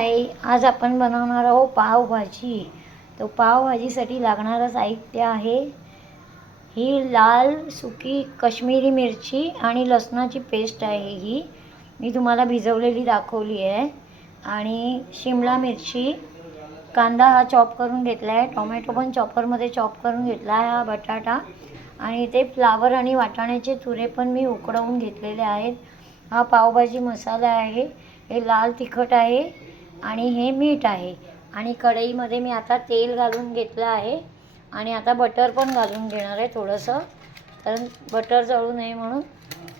हाय, आज आपण बनवणार आहोत पावभाजी. तो पावभाजीसाठी लागणारं साहित्य आहे ही लाल सुकी काश्मीरी मिरची आणि लसणाची पेस्ट आहे. ही मी तुम्हाला भिजवलेली दाखवली आहे. आणि शिमला मिरची, कांदा हा चॉप करून घेतला आहे, टोमॅटो पण चॉपरमध्ये चॉप करून घेतला आहे, हा बटाटा आणि ते फ्लावर आणि वाटाण्याचे तुरे पण मी उकडवून घेतलेले आहेत. हा पावभाजी मसाला आहे, हे लाल तिखट आहे आणि हे मीठ आहे. आणि कढईमध्ये मी आता तेल घालून घेतलं आहे आणि आता बटर पण घालून घेणार आहे थोडंसं, कारण बटर जळू नये म्हणून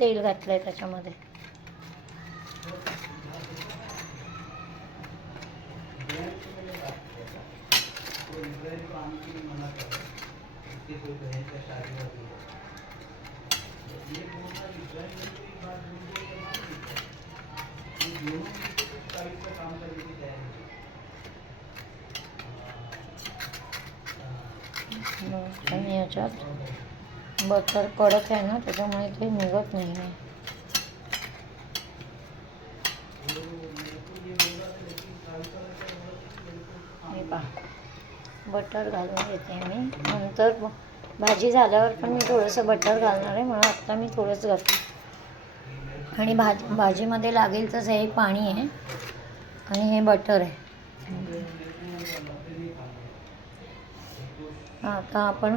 तेल घातलं आहे त्याच्यामध्ये. आणि याच्यात बटर कडक आहे ना, त्याच्यामुळे ते निघत नाही आहे. हे पहा, बटर घालून घेते मी. नंतर भाजी झाल्यावर पण मी थोडंसं बटर घालणार आहे, म्हणून आत्ता मी थोडंसं घालते. आणि भाजीमध्ये लागेल तसं हे पाणी आहे आणि हे बटर आहे. आता आपण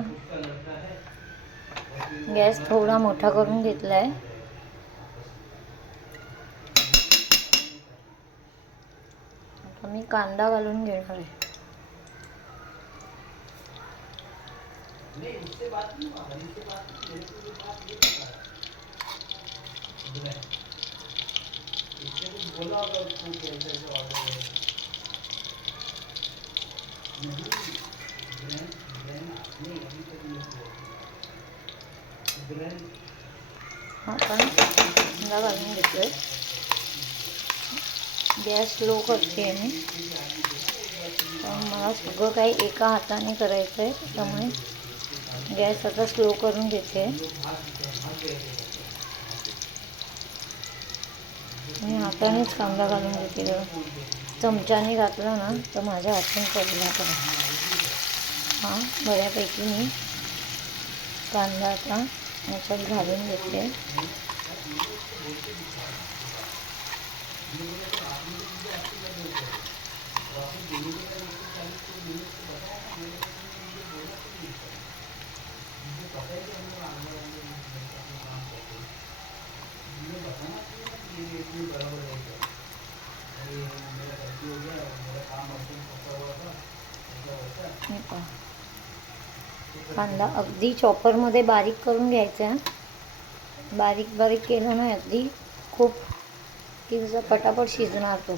गॅस थोडा मोठा करून घेतला आहे. आता मी कांदा घालून घेणार आहे. आपण कांदा घालून घेतोय. गॅस स्लो करते मी, पण मला सगळं काही एका हाताने करायचं आहे, त्यामुळे गॅस आता स्लो करून घेते. मी हातानेच कांदा घालून घेते. चमच्याने घातला ना तर माझ्या हातून पडला करा. हा बऱ्यापैकी मी कांदा आता याच्यात घालून घेते. कांदा अगदी चॉपरमध्ये बारीक करून घ्यायचा. बारीक बारीक केलं ना अगदी खूप की जसं पटापट शिजणार तो.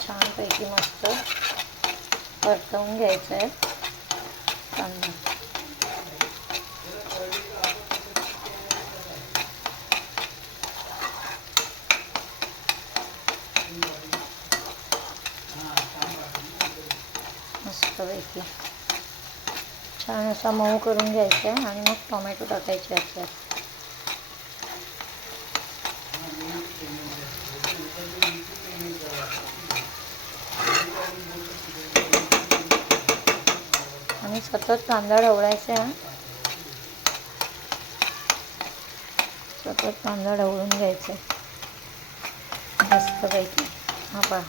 छानपैकी मस्त परतवून घ्यायचं आहे कांदा. मस्तपैकी छान असा मऊ करून घ्यायचा आहे आणि मग टोमॅटो टाकायचे असतात. आणि सतत कांदा ढवळायचा आहे. सतत कांदा ढवळून घ्यायचा आहे मस्तपैकी. हा पहा,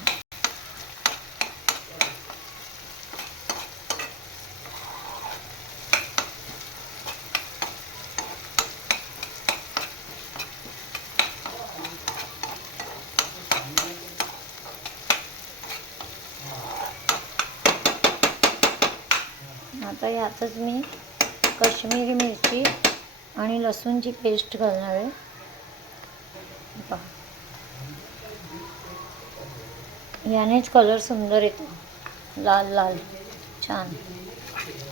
आता यातच मी काश्मीरी मिरची आणि लसूणची पेस्ट घालणार आहे. पहा, यानेच कलर सुंदर येतो, लाल लाल छान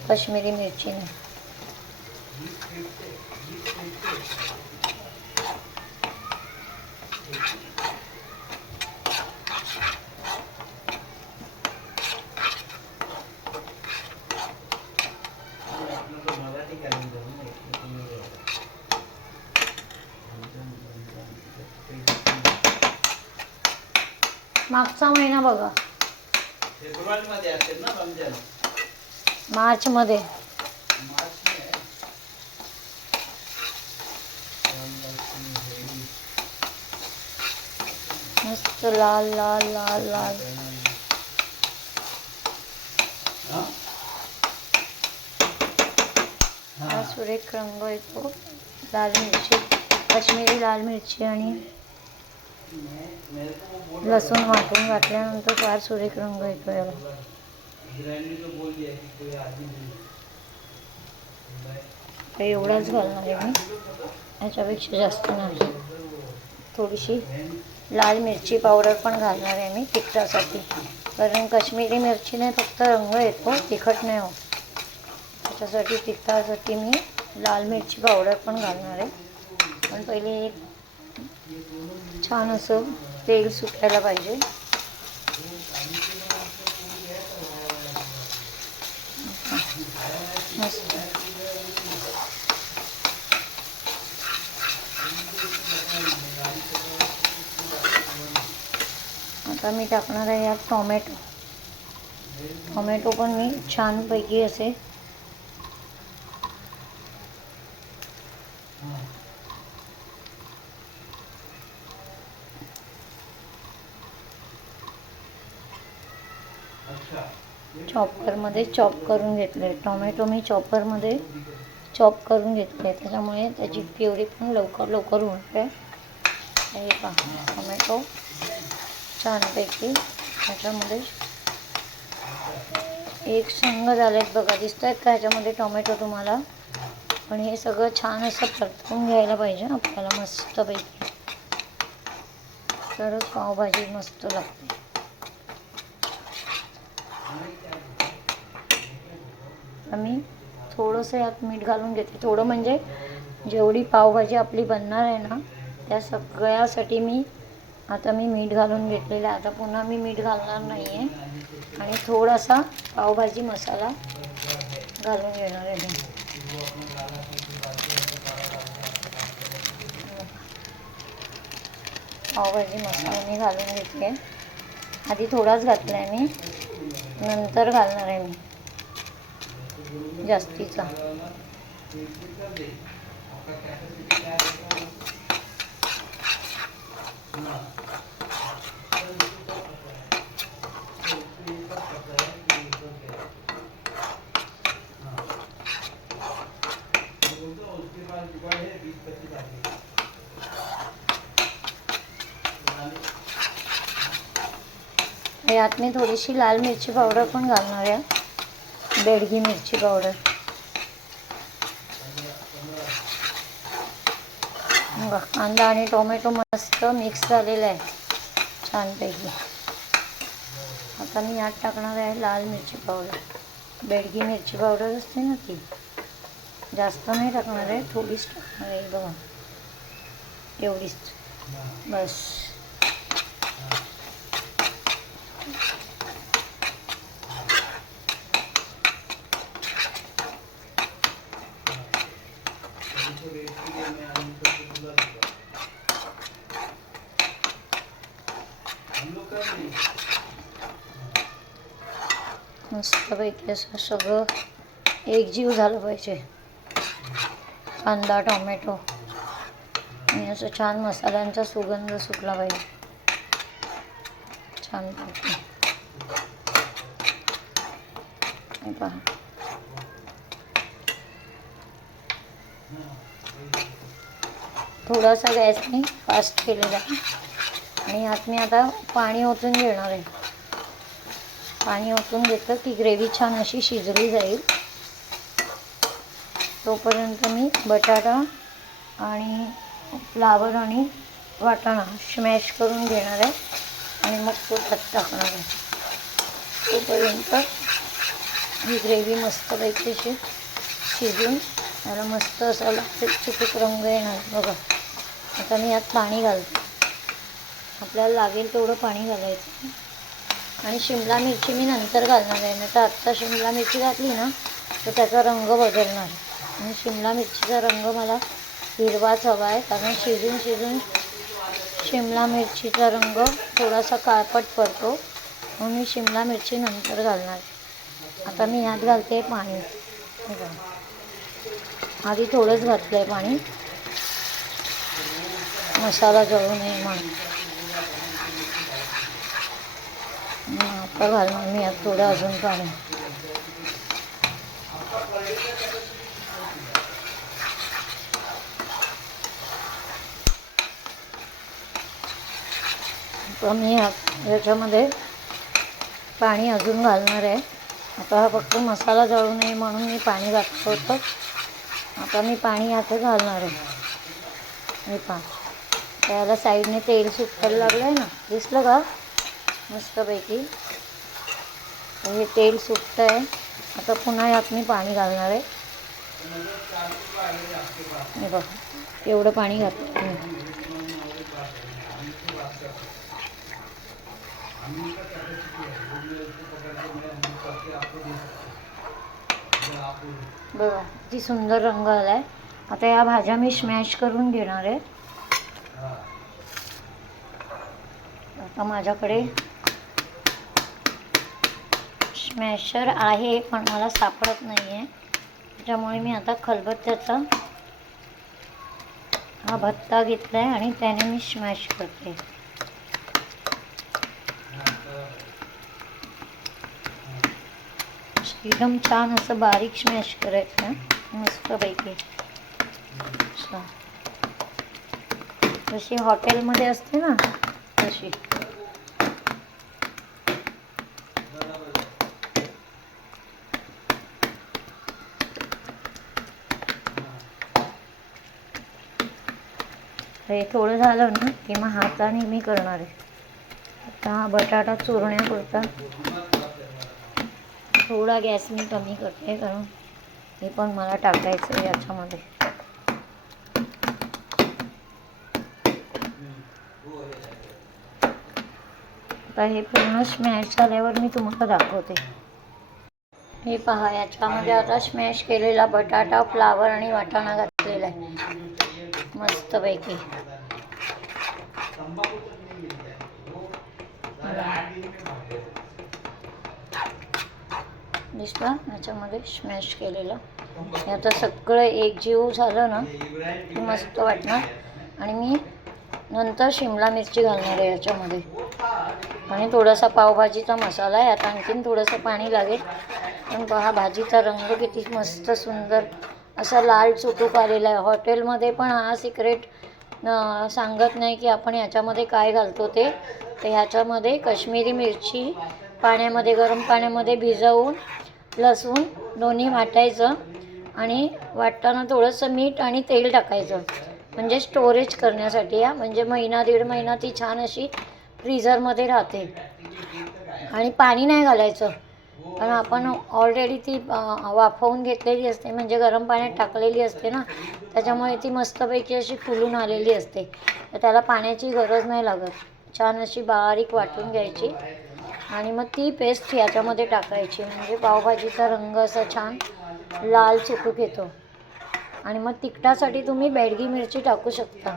काश्मीरी मिरचीने. मागचा महिना बघा, फेब्रुवारीमध्ये असेल ना रमजान. मार्चमध्ये. मार्च में मस्त लाल लाल लाल लाल. हा सुरेख रंग येतो. लाल मिरची, काश्मीरी लाल मिरची आणि लसूण वाटून घातल्यानंतर फार सुरेख रंग येतो याला. एवढाच घालणार आहे मी, याच्यापेक्षा जास्त नाही. थोडीशी लाल मिरची पावडर पण घालणार आहे मी तिखटासाठी, कारण काश्मीरी मिरचीने फक्त रंग येतो, तिखट नाही होत. त्याच्यासाठी तिखटासाठी मी लाल मिरची पावडर पण घालणार आहे. पण पहिले एक छान असं तेल सुटायला पाहिजे. मस्त. आता मी टाकणार आहे यात टोमॅटो. टोमॅटो पण मी छानपैकी असे चॉपरमध्ये चॉप करून घेतले. टोमॅटो मी चॉपरमध्ये चॉप करून घेतले, त्याच्यामुळे त्याची प्युरी पण लवकर लवकर होते. हे पहा, टोमॅटो छानपैकी ह्याच्यामध्ये एक संग झालेत बघा, दिसत आहेत का ह्याच्यामध्ये टोमॅटो तुम्हाला. पण हे सगळं छान असं परतून घ्यायला पाहिजे आपल्याला मस्तपैकी, तरच पावभाजी मस्त लागते. मी थोडंसं यात मीठ घालून घेते, थोडं म्हणजे जेवढी पावभाजी आपली बनणार आहे ना त्या सगळ्यासाठी मी मीठ घालून घेतलेलं आहे. आता पुन्हा मी मीठ घालणार नाही आहे आणि थोडासा पावभाजी मसाला घालून घेणार आहे. पावभाजी मसाला मी घालून घेतले. आधी थोडाच घातला आहे मी, नंतर घालणार आहे मी जास्तीचा. यात मी थोडीशी लाल मिरची पावडर पण घालणार आहे, बेडगी मिरची पावडर. कांदा आणि टोमॅटो मस्त मिक्स झालेला आहे छानपैकी. आता मी यात टाकणार आहे लाल मिरची पावडर, बेडगी मिरची पावडर असते ना ती. जास्त नाही टाकणार आहे, थोडीच टाकणार आहे बघा, एवढीच बस. मस्तपैकी असं सगळं एकजीव झालं पाहिजे, कांदा टोमॅटो, आणि असं छान मसाल्यांचा सुगंध सुटला पाहिजे छानपैकी. पहा, थोडासा गॅस मी फास्ट केलेला आहे आणि यात मी आता पाणी ओतून घेणार आहे. पाणी ओतून घेतलं की ग्रेव्ही छान अशी शिजली जाईल. तोपर्यंत मी बटाटा आणि फ्लावर आणि वाटाणा स्मॅश करून घेणार आहे आणि मग तो त्यात टाकणार आहे. तोपर्यंत ही ग्रेव्ही मस्तपैकी अशी शिजून त्याला मस्त असा चुटूक रंग येणार बघा. आता मी यात पाणी घालते, आपल्याला लागेल तेवढं पाणी घालायचं. आणि शिमला मिरची मी नंतर घालणार आहे, नाही तर आत्ता शिमला मिरची घातली ना तर त्याचा रंग बदलणार. आणि शिमला मिरचीचा रंग मला हिरवाच हवा आहे, कारण शिजून शिजून शिमला मिरचीचा रंग थोडासा काळपट पडतो म्हणून मी शिमला मिरची नंतर घालणार. आता मी यात घालते पाणी. हे बघा. आधी थोडंच घातलं आहे पाणी, मसाला जळू नये म्हणून. आता घालणार मी यात थोडं अजून पाणी. तर मी याच्यामध्ये पाणी अजून घालणार आहे. आता हा फक्त मसाला जळू नये म्हणून मी पाणी घातलं होतं. आता मी पाणी यात घालणार आहे. हे पहा, त्याला साईडने तेल सुटायला लागलं आहे ना, दिसलं का मस्तपैकी. हे तेल सुटतं आहे. आता पुन्हा यात मी पाणी घालणार आहे. हे बघा, एवढं पाणी घातलं. बघा किती सुंदर रंग आला आहे. आता या भाज्या मी स्मॅश करून घेणार आहे. आता माझ्याकडे स्मॅशर आहे पण मला सापडत नाही आहे, त्याच्यामुळे मी आता खलबत्त्याचा हा भत्ता घेतला आहे आणि त्याने मी स्मॅश करते. एकदम छान असं बारीक स्मॅश करायचं मस्तपैकी. जशी हॉटेलमध्ये असते ना तशी. हे थोडं झालं ना की मग हाताने मी करणार आहे. आता हा बटाटा चुरण्यापुरता थोडा गॅस मी कमी करते, कारण हे पण मला टाकायचं आहे याच्यामध्ये. आता हे पूर्ण स्मॅश झाल्यावर मी तुम्हाला दाखवते. हे पहा, याच्यामध्ये आता स्मॅश केलेला बटाटा, फ्लावर आणि वाटाणा घातलेला आहे मस्तपैकी. दिसला याच्यामध्ये स्मॅश केलेलं. हे आता सगळं एकजीव झालं ना की मस्त वाटणार. आणि मी नंतर शिमला मिरची घालणार आहे याच्यामध्ये आणि थोडासा पावभाजीचा मसाला आहे. आता आणखीन थोडंसं पाणी लागेल. पण पहा भाजीचा रंग किती मस्त सुंदर असा लाल चुटूक आलेला आहे. हॉटेलमध्ये पण हा सिक्रेट सांगत नाही की आपण याच्यामध्ये काय घालतो ते. तर ह्याच्यामध्ये काश्मीरी मिरची पाण्यामध्ये, गरम पाण्यामध्ये भिजवून लसूण दोन्ही वाटायचं आणि वाटताना थोडंसं मीठ आणि तेल टाकायचं, म्हणजे स्टोरेज करण्यासाठी. म्हणजे महिना दीड महिना ती छान अशी फ्रीझरमध्ये राहते. आणि पाणी नाही घालायचं, कारण आपण ऑलरेडी ती वाफवून घेतलेली असते, म्हणजे गरम पाण्यात टाकलेली असते ना, त्याच्यामुळे ती मस्तपैकी अशी फुलून आलेली असते. तर त्याला पाण्याची गरज नाही लागत. छान अशी बारीक वाटून घ्यायची आणि मग ती पेस्ट याच्यामध्ये टाकायची, म्हणजे पावभाजीचा रंग असा छान लाल चुटूक येतो. आणि मग तिखटासाठी तुम्ही बेडगी मिरची टाकू शकता.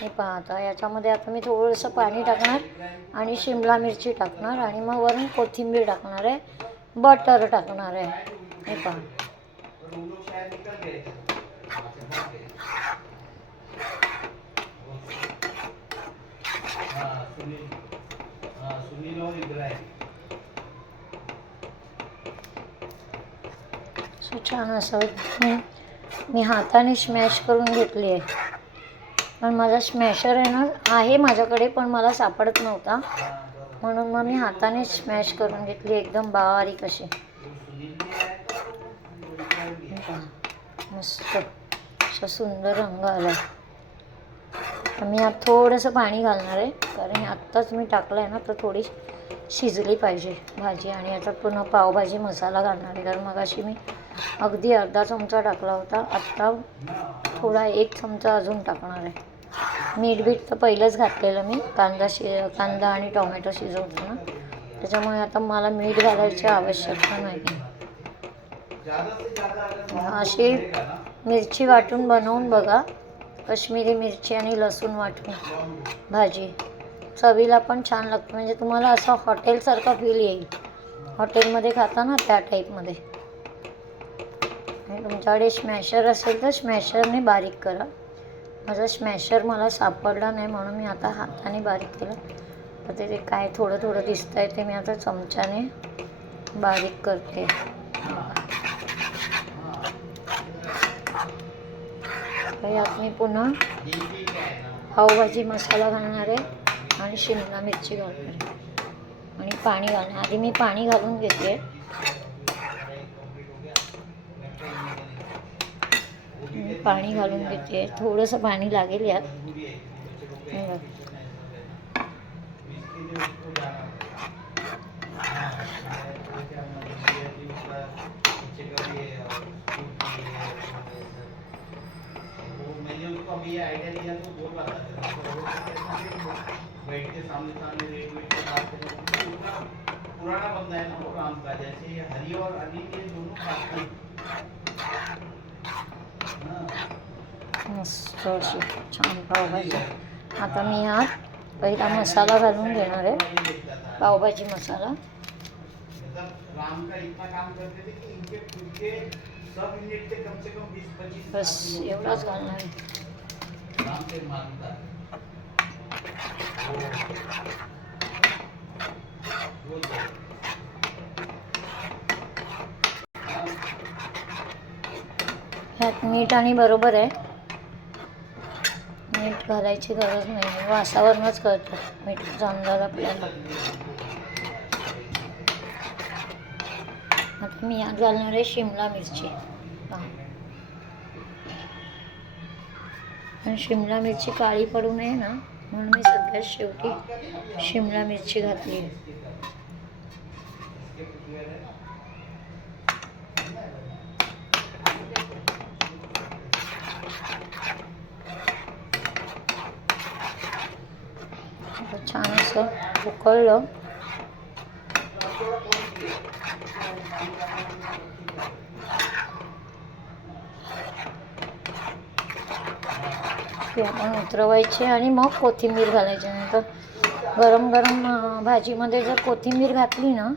हे पहा, आता याच्यामध्ये आता मी थोडंसं पाणी टाकणार आणि शिमला मिरची टाकणार आणि मग वरून कोथिंबीर टाकणार आहे, बटर टाकणार आहे. हे पहा, छान असं मी हाताने स्मॅश करून घेतली आहे. पण माझा स्मॅशर आहे माझ्याकडे, पण मला सापडत नव्हता, म्हणून मग मी हाताने स्मॅश करून घेतली एकदम बारीक अशी. मस्त असा सुंदर रंग आला. तर मी यात थोडंसं पाणी घालणार आहे, कारण आत्ताच मी टाकलं आहे ना, तर थोडी शिजली पाहिजे भाजी. आणि याच्यात पुन्हा पावभाजी मसाला घालणार आहे, कारण मगाशी मी अगदी अर्धा चमचा टाकला होता. आत्ता थोडा 1 चमचा अजून टाकणार आहे. मीठ बीठ तर पहिलंच घातलेलं मी कांदा आणि टोमॅटो शिजवताना, त्याच्यामुळे आता मला मीठ घालायची आवश्यकता नाही. अशी मिरची वाटून बनवून बघा, काश्मीरी मिरची आणि लसूण वाटून भाजी चवीला पण छान लागते. म्हणजे तुम्हाला असं हॉटेलसारखा फील येईल, हॉटेलमध्ये खाता ना त्या टाईपमध्ये. आणि तुमच्याकडे स्मॅशर असेल तर स्मॅशरने बारीक करा. माझा स्मॅशर मला सापडला नाही म्हणून मी आता हाताने बारीक केलं. तर ते काय थोडं थोडं दिसतं आहे ते मी आता चमच्याने बारीक करते. यात मी पुन्हा पावभाजी मसाला घालणार आहे आणि शिमला मिरची घालणार आहे आणि पाणी घालणार. आधी मी पाणी घालून घेते. पाणी घालून घेते, थोडंसं पाणी लागेल यात. अभी ये आइडिया दिया तो बोल रहा था बैठ के सामने सामने रेट वेट की बात करें। पुराना बंदा है ना वो राम का, जैसे ये हरी और अली के दोनों खाते हैं। मस्त अशी छान पावभाजी. आता मी यात पहिला मसाला घालून घेणार आहे, पावभाजी मसाला. राम का इतना काम करते थे कि इनके सब यूनिट के कम से कम 20-25 बस एवढाच घालणार आहे. राम से मानता ह्यात मीठ आणि बरोबर आहे, मीठ घालायची गरज नाही, वासावरूनच कळतं मीठाचा अंदाज आपल्याला. आता मी यात घालणार आहे शिमला मिरची. आणि शिमला मिरची काळी पडू नये ना म्हणून मी सगळ्यात शेवटी शिमला मिरची घातली आहे. छान असं उकळलं की आपण उतरवायचे आणि मग कोथिंबीर घालायची. नाही तर गरम गरम भाजीमध्ये जर कोथिंबीर घातली ना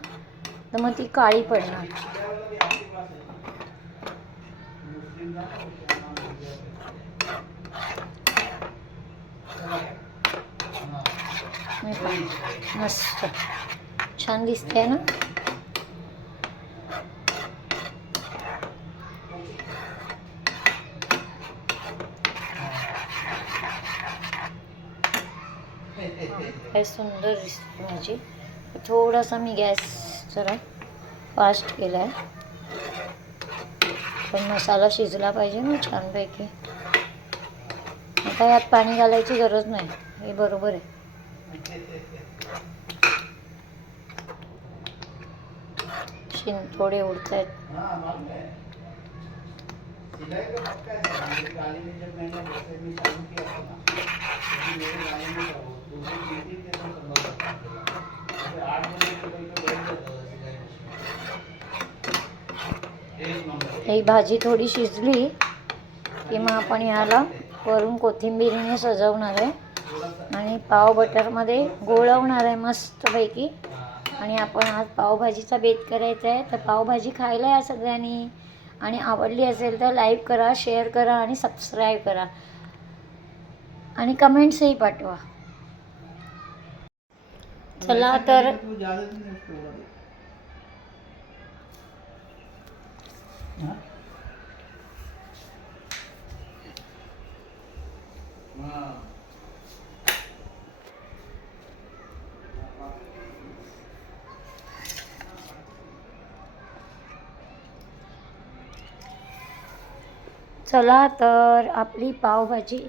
तर मग ती काळी पडणार. मस्त छान दिसते ना. काय सुंदर दिसते भाजी. थोडासा मी गॅस जरा फास्ट केला आहे, पण मसाला शिजला पाहिजे ना छानपैकी. आता यात पाणी घालायची गरज नाही, हे बरोबर आहे. शिंतोडे उडत आहेत. ही भाजी थोडी शिजली की मग आपण याला वरून कोथिंबीरीने सजवणार आहे आणि पाव बटरमध्ये गोळवणार आहे मस्तपैकी. आणि आपण आज पावभाजीचा बेत करायचा आहे. तर पावभाजी खायला या सगळ्यांनी, आणि आवडली असेल तर लाईक करा, शेअर करा आणि सबस्क्राईब करा आणि कमेंट्सही पाठवा. चला तर चला तर आपली पावभाजी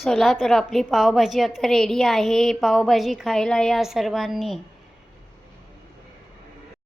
चला तर आपली पावभाजी आता रेडी आहे. पावभाजी खायला या सर्वांनी.